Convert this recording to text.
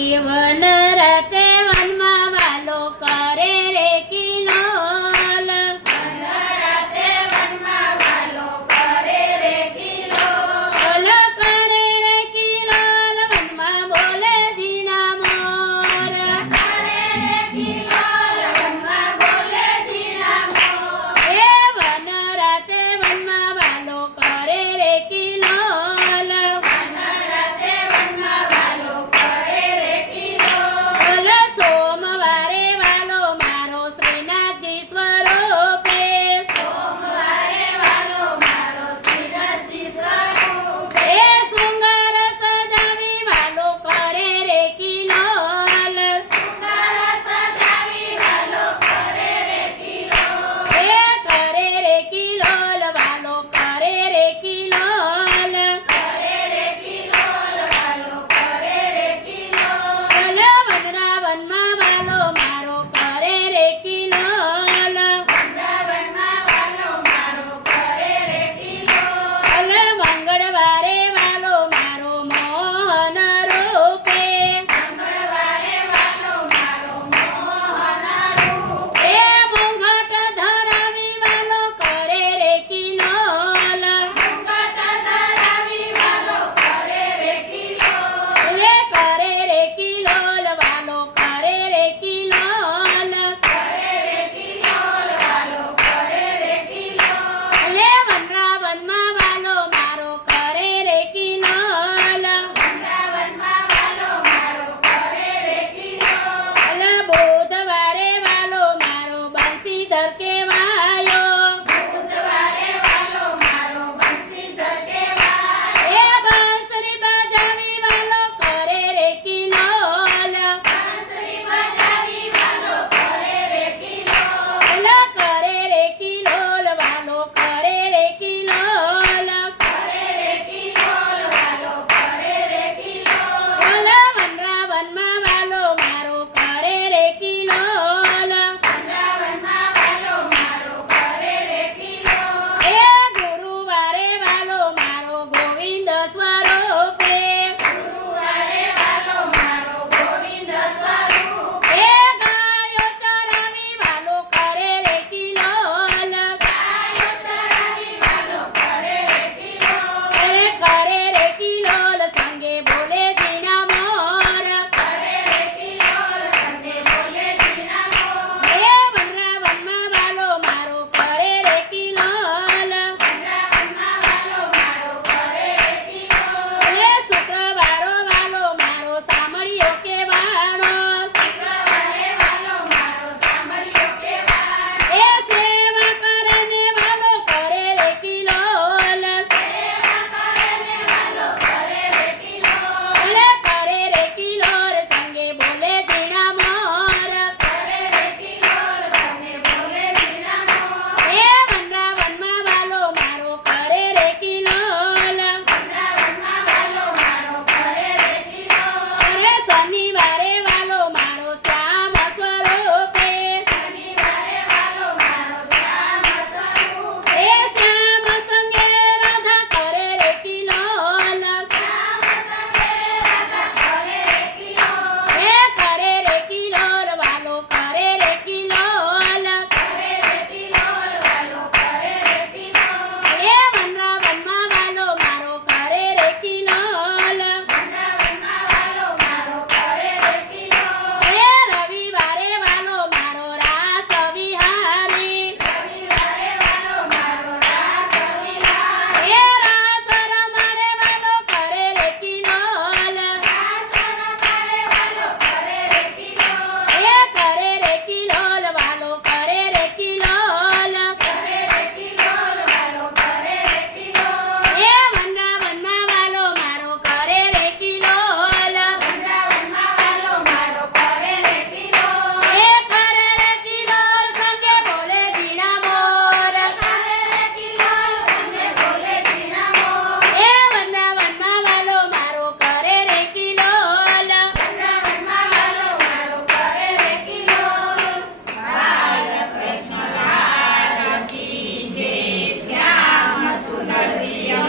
ಕೇವನರತೆ दर के